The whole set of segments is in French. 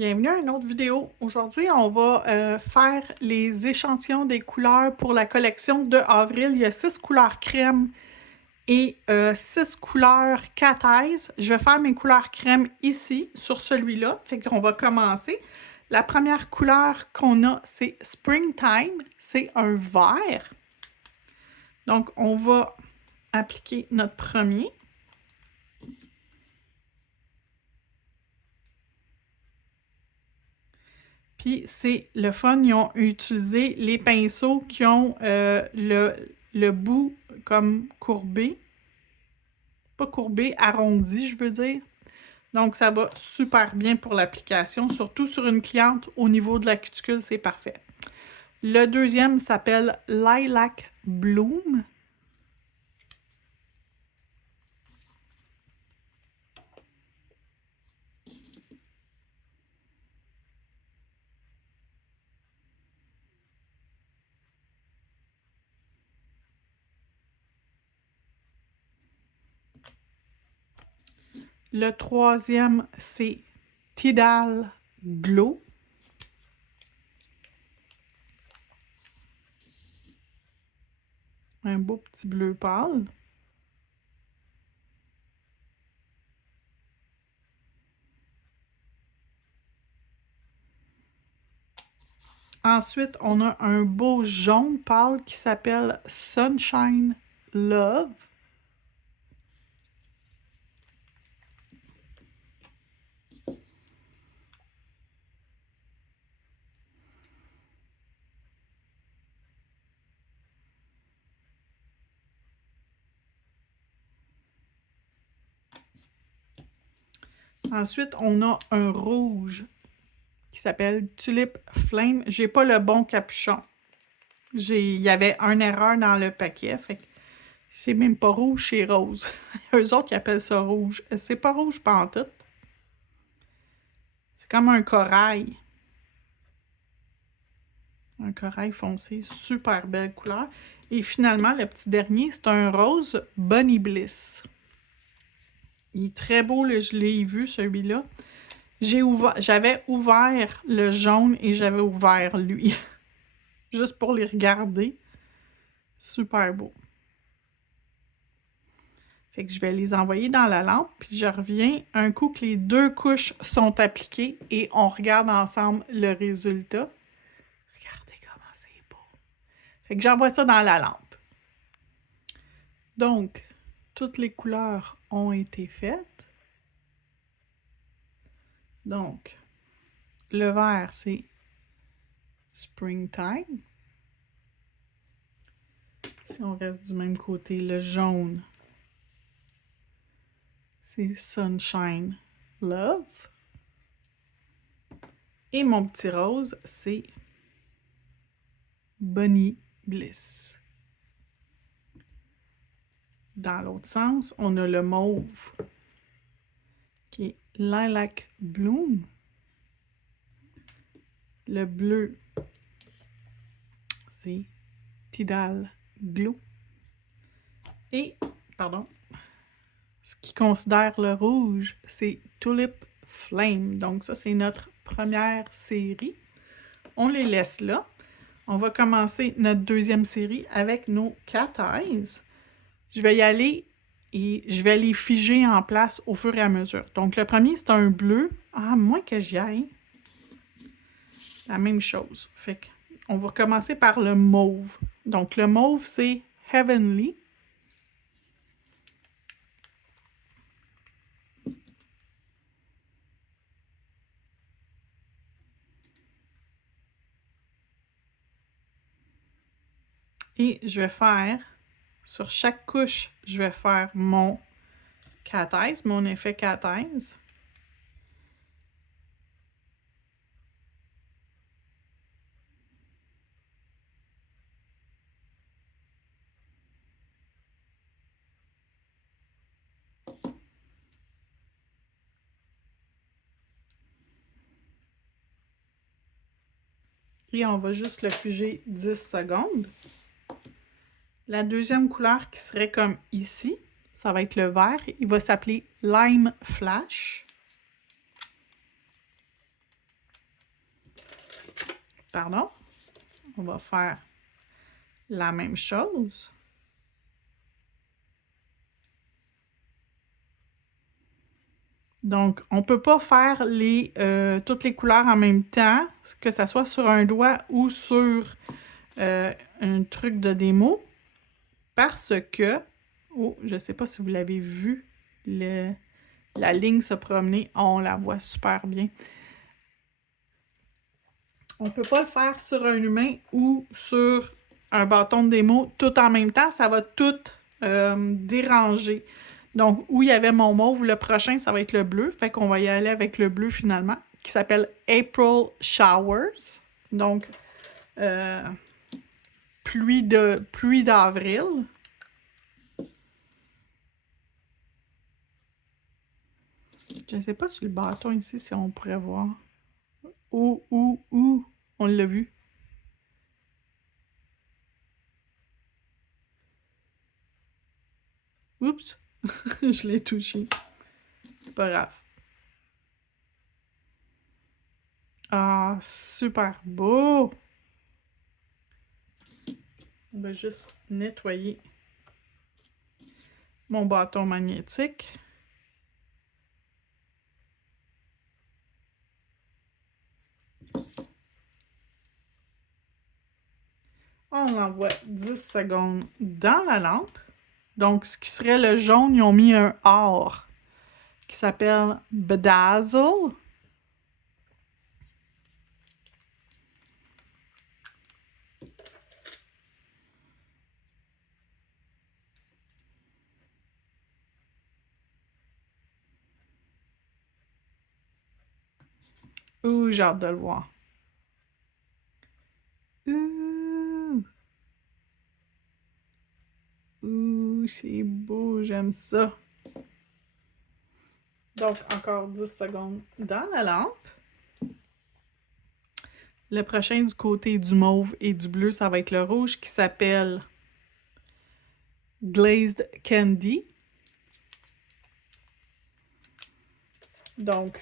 Bienvenue à une autre vidéo. Aujourd'hui, on va faire les échantillons des couleurs pour la collection de avril. Il y a 6 couleurs crème et 6 couleurs cat eyes. Je vais faire mes couleurs crème ici, sur celui-là. Fait qu'on va commencer. La première couleur qu'on a, c'est Springtime. C'est un vert. Donc, on va appliquer notre premier. Puis c'est le fun, ils ont utilisé les pinceaux qui ont le bout comme courbé. Pas courbé, arrondi, je veux dire. Donc ça va super bien pour l'application, surtout sur une cliente au niveau de la cuticule, c'est parfait. Le deuxième s'appelle Lilac Bloom. Le troisième, c'est Tidal Glow. Un beau petit bleu pâle. Ensuite, on a un beau jaune pâle qui s'appelle Sunshine Love. Ensuite, on a un rouge qui s'appelle Tulip Flame. J'ai pas le bon capuchon. Il y avait une erreur dans le paquet. Fait que c'est même pas rouge, c'est rose. Eux autres qui appellent ça rouge. C'est pas rouge pantoute. C'est comme un corail. Un corail foncé. Super belle couleur. Et finalement, le petit dernier, c'est un rose Bunny Bliss. Il est très beau, là, je l'ai vu, celui-là. J'avais ouvert le jaune et j'avais ouvert lui. Juste pour les regarder. Super beau. Fait que je vais les envoyer dans la lampe, puis je reviens un coup que les deux couches sont appliquées et on regarde ensemble le résultat. Regardez comment c'est beau. Fait que j'envoie ça dans la lampe. Donc, toutes les couleurs ont été faites. Donc, le vert, c'est Springtime. Si on reste du même côté, le jaune, c'est Sunshine Love. Et mon petit rose, c'est Bunny Bliss. Dans l'autre sens, on a le mauve qui est Lilac Bloom. Le bleu, c'est Tidal Glow. Et, pardon, ce qui considère le rouge, c'est Tulip Flame. Donc ça, c'est notre première série. On les laisse là. On va commencer notre deuxième série avec nos cat eyes. Je vais y aller et je vais les figer en place au fur et à mesure. Donc le premier, c'est un bleu. Ah, moins que j'y aille. La même chose. Fait qu'on va commencer par le mauve. Donc le mauve, c'est Heavenly. Et je vais faire, sur chaque couche, je vais faire mon cat eyes, mon effet cat eyes. Et on va juste le figer 10 secondes. La deuxième couleur qui serait comme ici, ça va être le vert. Il va s'appeler Lime Flash. Pardon. On va faire la même chose. Donc, on ne peut pas faire toutes les couleurs en même temps, que ce soit sur un doigt ou sur un truc de démo, parce que, oh, je ne sais pas si vous l'avez vu, la ligne se promener, on la voit super bien. On ne peut pas le faire sur un humain ou sur un bâton de démo tout en même temps, ça va tout déranger. Donc, où il y avait mon mauve, le prochain, ça va être le bleu. Fait qu'on va y aller avec le bleu finalement, qui s'appelle April Showers. Donc, pluie d'avril. Je ne sais pas sur le bâton ici si on pourrait voir. Où, on l'a vu. Oups, je l'ai touché. C'est pas grave. Ah, super beau! On va juste nettoyer mon bâton magnétique. On l'envoie 10 secondes dans la lampe. Donc, ce qui serait le jaune, ils ont mis un or qui s'appelle Bedazzle. Ouh, j'ai hâte de le voir. Ouh, ouh, c'est beau, j'aime ça. Donc, encore 10 secondes dans la lampe. Le prochain du côté du mauve et du bleu, ça va être le rouge qui s'appelle Glazed Candy. Donc,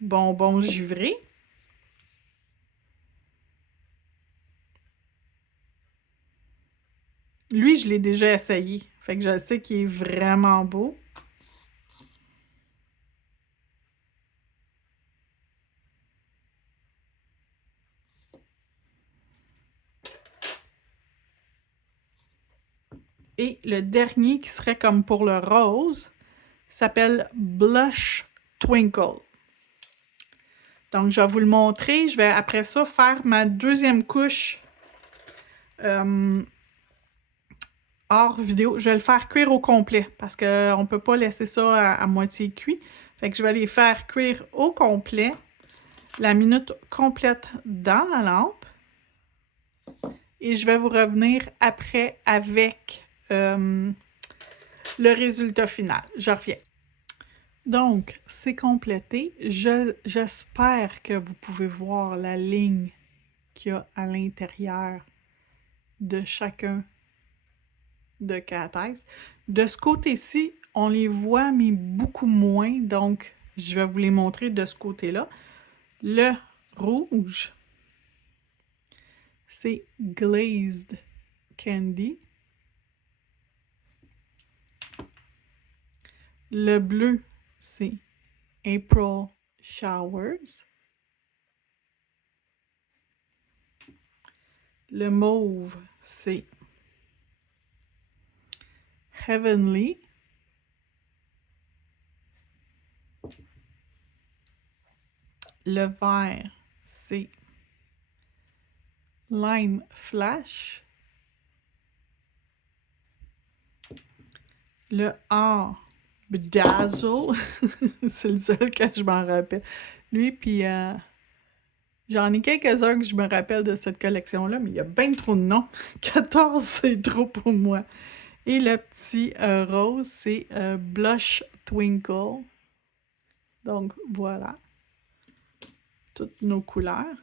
bonbon givré. Lui, je l'ai déjà essayé. Fait que je sais qu'il est vraiment beau. Et le dernier qui serait comme pour le rose s'appelle Blush Twinkle. Donc, je vais vous le montrer. Je vais après ça faire ma deuxième couche hors vidéo. Je vais le faire cuire au complet parce qu'on ne peut pas laisser ça à moitié cuit. Fait que je vais les faire cuire au complet, la minute complète dans la lampe. Et je vais vous revenir après avec le résultat final. Je reviens. Donc, c'est complété. J'espère que vous pouvez voir la ligne qu'il y a à l'intérieur de chacun de Cat-Eyes. De ce côté-ci, on les voit, mais beaucoup moins. Donc, je vais vous les montrer de ce côté-là. Le rouge, c'est Glazed Candy. Le bleu, c'est April Showers. Le mauve, c'est Heavenly. Le vert, c'est Lime Flash. Le or, Bedazzle. C'est le seul que je m'en rappelle. Lui, puis j'en ai quelques-uns que je me rappelle de cette collection-là, mais il y a bien trop de noms. 14, c'est trop pour moi. Et le petit rose, c'est Blush Twinkle. Donc, voilà. Toutes nos couleurs.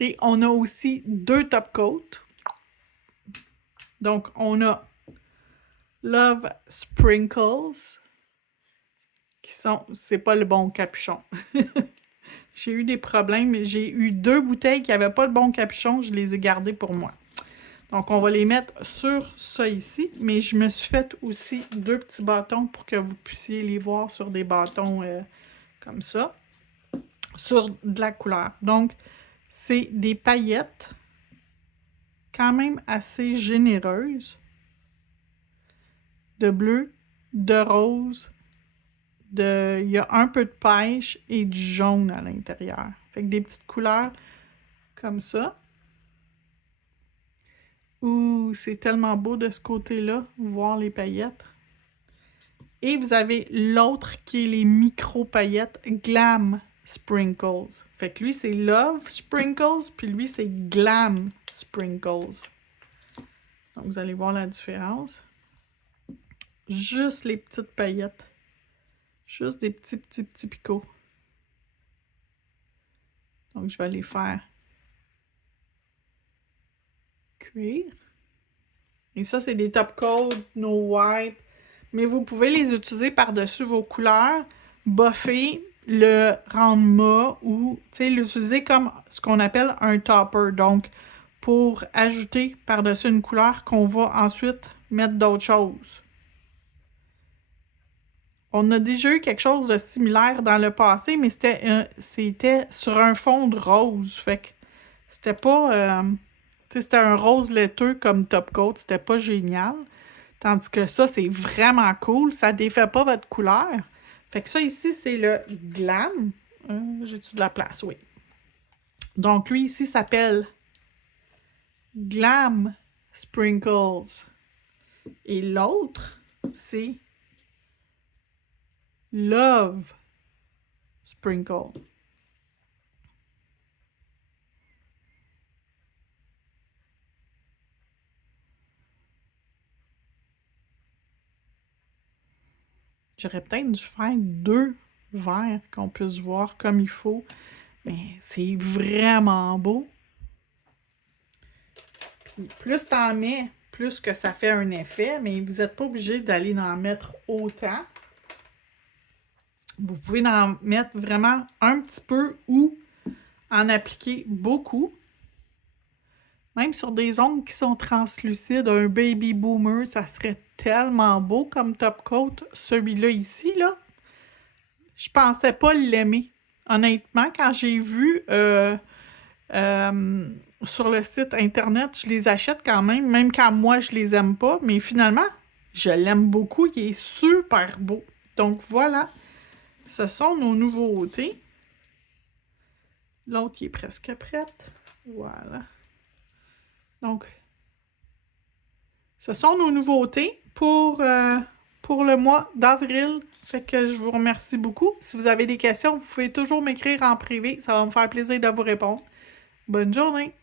Et on a aussi 2 top coats. Donc, on a Love Sprinkles, qui c'est pas le bon capuchon. J'ai eu des problèmes. J'ai eu 2 bouteilles qui n'avaient pas le bon capuchon. Je les ai gardées pour moi. Donc, on va les mettre sur ça ici. Mais je me suis fait aussi 2 petits bâtons pour que vous puissiez les voir sur des bâtons comme ça. Sur de la couleur. Donc, c'est des paillettes quand même assez généreuses. De bleu, de rose, il y a un peu de pêche et du jaune à l'intérieur. Fait que des petites couleurs comme ça. Ouh, c'est tellement beau de ce côté-là, voir les paillettes. Et vous avez l'autre qui est les micro-paillettes Glam Sprinkles. Fait que lui, c'est Love Sprinkles, puis lui, c'est Glam Sprinkles. Donc, vous allez voir la différence. Juste les petites paillettes. Juste des petits picots. Donc, je vais les faire cuire. Et ça, c'est des top coat, no wipe. Mais vous pouvez les utiliser par-dessus vos couleurs, buffer, le rendre mat ou l'utiliser comme ce qu'on appelle un topper. Donc, pour ajouter par-dessus une couleur qu'on va ensuite mettre d'autres choses. On a déjà eu quelque chose de similaire dans le passé, mais c'était sur un fond de rose. Fait que c'était pas... c'était un rose laiteux comme top coat. C'était pas génial. Tandis que ça, c'est vraiment cool. Ça défait pas votre couleur. Fait que ça ici, c'est le Glam. J'ai-tu de la place? Oui. Donc, lui ici s'appelle Glam Sprinkles. Et l'autre, c'est Love Sprinkle. J'aurais peut-être dû faire 2 verres qu'on puisse voir comme il faut. Mais c'est vraiment beau. Puis plus t'en mets, plus que ça fait un effet. Mais vous n'êtes pas obligé d'aller en mettre autant. Vous pouvez en mettre vraiment un petit peu ou en appliquer beaucoup. Même sur des ongles qui sont translucides, un baby boomer, ça serait tellement beau comme top coat. Celui-là ici, là, je pensais pas l'aimer. Honnêtement, quand j'ai vu sur le site internet, je les achète quand même quand moi je les aime pas, mais finalement, je l'aime beaucoup, il est super beau. Donc voilà, ce sont nos nouveautés. L'autre qui est presque prête. Voilà. Donc, ce sont nos nouveautés pour le mois d'avril. Fait que je vous remercie beaucoup. Si vous avez des questions, vous pouvez toujours m'écrire en privé. Ça va me faire plaisir de vous répondre. Bonne journée!